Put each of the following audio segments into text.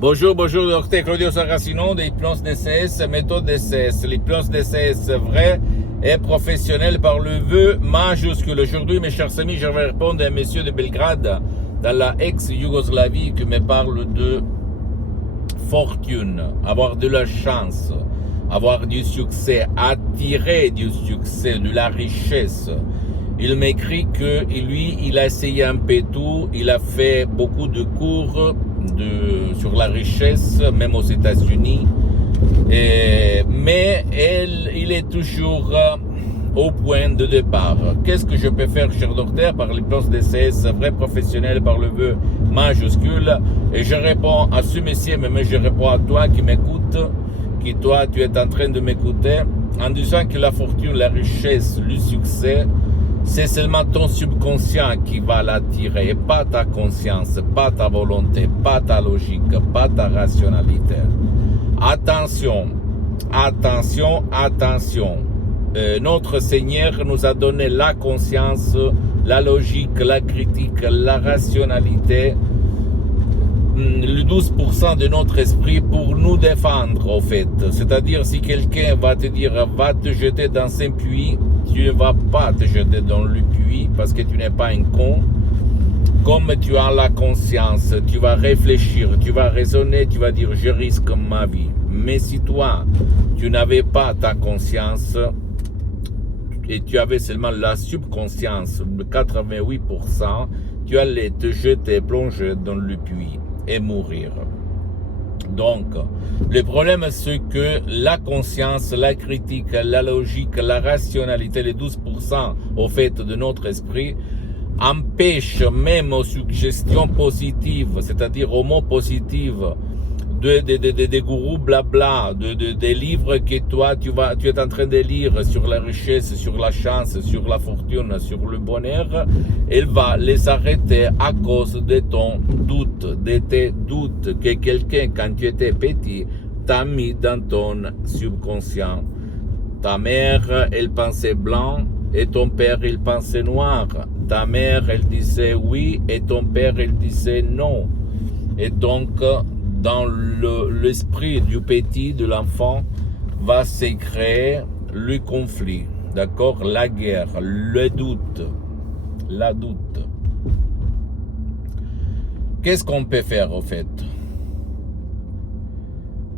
Bonjour, docteur Claudio Saracino de Hypnose DCS, méthode DCS. L'hypnose DCS vrai et professionnel par le vœu majuscule. Aujourd'hui, mes chers amis, je vais répondre à un monsieur de Belgrade, dans la ex-Yougoslavie, qui me parle de fortune, avoir de la chance, avoir du succès, attirer du succès, de la richesse. Il m'écrit que lui, il a essayé un peu tout, il a fait beaucoup de cours sur la richesse, même aux États-Unis, mais il est toujours au point de départ. Qu'est-ce que je peux faire, cher docteur, par l'hypnose DCS, vrai professionnel, par le vœu majuscule? Et je réponds à ce monsieur, mais je réponds à toi qui m'écoute, qui toi, tu es en train de m'écouter, en disant que la fortune, la richesse, le succès, c'est seulement ton subconscient qui va l'attirer, pas ta conscience, pas ta volonté, pas ta logique, pas ta rationalité. Attention, attention, attention. Notre Seigneur nous a donné la conscience, la logique, la critique, la rationalité, le 12% de notre esprit pour nous défendre, au fait. C'est-à-dire, si quelqu'un va te dire, va te jeter dans un puits, tu ne vas pas te jeter dans le puits parce que tu n'es pas un con. Comme tu as la conscience, tu vas réfléchir, tu vas raisonner, tu vas dire, je risque ma vie. Mais si toi, tu n'avais pas ta conscience et tu avais seulement la subconscience, de 88%, tu allais te jeter, plonger dans le puits et mourir. Donc, le problème, c'est que la conscience, la critique, la logique, la rationalité, les 12% au fait de notre esprit, empêchent même aux suggestions positives, c'est-à-dire aux mots positifs, des gourous blabla, des livres que toi, tu es en train de lire sur la richesse, sur la chance, sur la fortune, sur le bonheur, elle va les arrêter à cause de ton doute, de tes doutes que quelqu'un, quand tu étais petit, t'a mis dans ton subconscient. Ta mère, elle pensait blanc et ton père, il pensait noir. Ta mère, elle disait oui et ton père, il disait non. Et donc, dans l'esprit du petit, de l'enfant, va se créer le conflit, d'accord, la guerre, le doute, la doute. Qu'est-ce qu'on peut faire, au fait?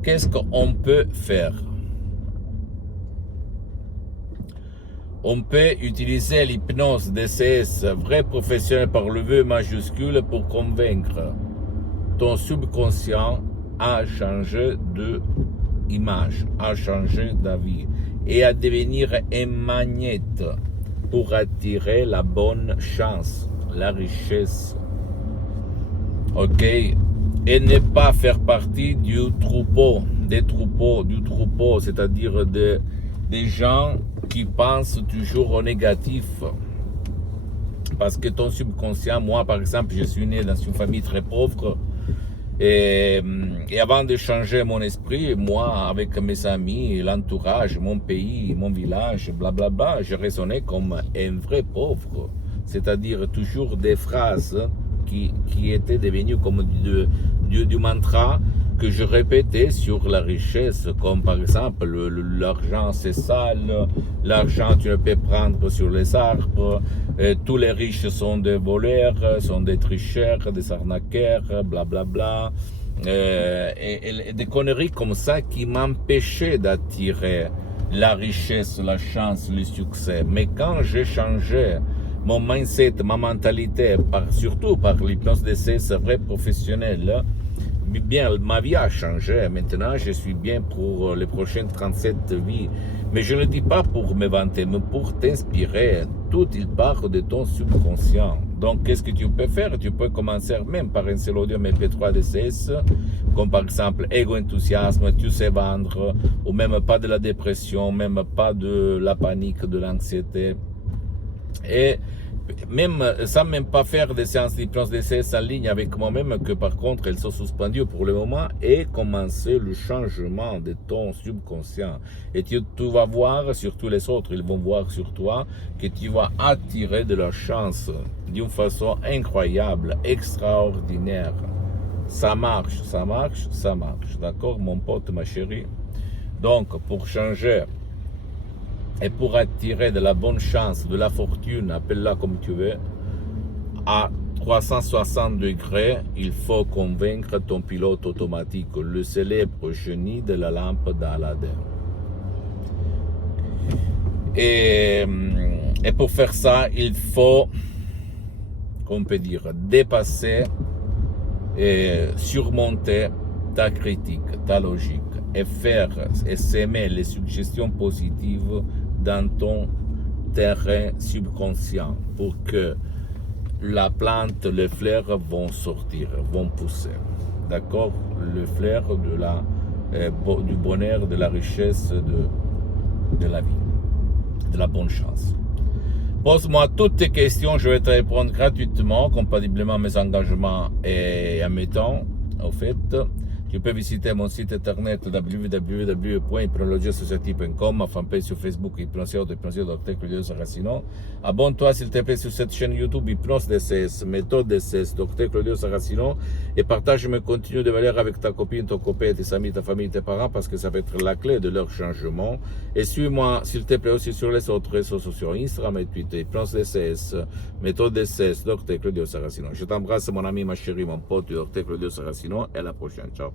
Qu'est-ce qu'on peut faire? On peut utiliser l'hypnose DCS, vrai professionnel par le vœu majuscule, pour convaincre ton subconscient à changer d'image, à changer d'avis et à devenir un magnet pour attirer la bonne chance, la richesse. Ok? Et ne pas faire partie du troupeau, c'est-à-dire des gens qui pensent toujours au négatif. Parce que ton subconscient, moi par exemple, je suis né dans une famille très pauvre. Et avant de changer mon esprit, moi, avec mes amis, l'entourage, mon pays, mon village, blablabla, je raisonnais comme un vrai pauvre. C'est-à-dire toujours des phrases qui étaient devenues comme du mantra que je répétais sur la richesse, comme par exemple, l'argent c'est sale, l'argent tu ne peux prendre sur les arbres, tous les riches sont des voleurs, sont des tricheurs, des arnaqueurs, blablabla, et des conneries comme ça qui m'empêchaient d'attirer la richesse, la chance, le succès. Mais quand j'ai changé mon mindset, ma mentalité, surtout par l'hypnose DCS vrai professionnel, bien, ma vie a changé. Maintenant, je suis bien pour les prochaines 37 vies. Mais je ne le dis pas pour me vanter, mais pour t'inspirer. Tout, il part de ton subconscient. Donc, qu'est-ce que tu peux faire? Tu peux commencer même par un seul audio MP3 DCS, comme par exemple égo-enthousiasme, tu sais vendre, ou même pas de la dépression, même pas de la panique, de l'anxiété. Et même sans même pas faire des séances d'hypnose DCS en ligne avec moi-même, que par contre elles sont suspendues pour le moment, et commencer le changement de ton subconscient. Et tu vas voir, surtout les autres, ils vont voir sur toi que tu vas attirer de la chance d'une façon incroyable, extraordinaire. Ça marche, ça marche, ça marche. D'accord, mon pote, ma chérie? Donc, pour changer et pour attirer de la bonne chance, de la fortune, appelle-la comme tu veux, à 360 degrés, il faut convaincre ton pilote automatique, le célèbre génie de la lampe d'Aladin. Et pour faire ça, il faut, qu'on peut dire, dépasser et surmonter ta critique, ta logique, et faire et s'aimer les suggestions positives dans ton terrain subconscient pour que la plante, les fleurs vont sortir, vont pousser. D'accord? Le flair du bonheur, de la richesse, de la vie, de la bonne chance. Pose-moi toutes tes questions, je vais te répondre gratuitement, compatiblement à mes engagements et à mes temps. Au fait, tu peux visiter mon site internet www.hypnologieassociative.com, ma fanpage sur Facebook, Hypnose Dr. Claudio Saracino. Abonne-toi s'il te plaît sur cette chaîne YouTube Hypnose DCS, méthode DCS, Dr. Claudio Saracino, et partage mes contenus de valeur avec ta copine, ton copain, tes amis, ta famille, tes parents, parce que ça peut être la clé de leur changement. Et suis-moi s'il te plaît aussi sur les autres réseaux sociaux, Instagram et Twitter, Hypnose DCS, méthode DCS, Dr. Claudio Saracino. Je t'embrasse mon ami, ma chérie, mon pote, Dr. Claudio Saracino, et à la prochaine. Ciao.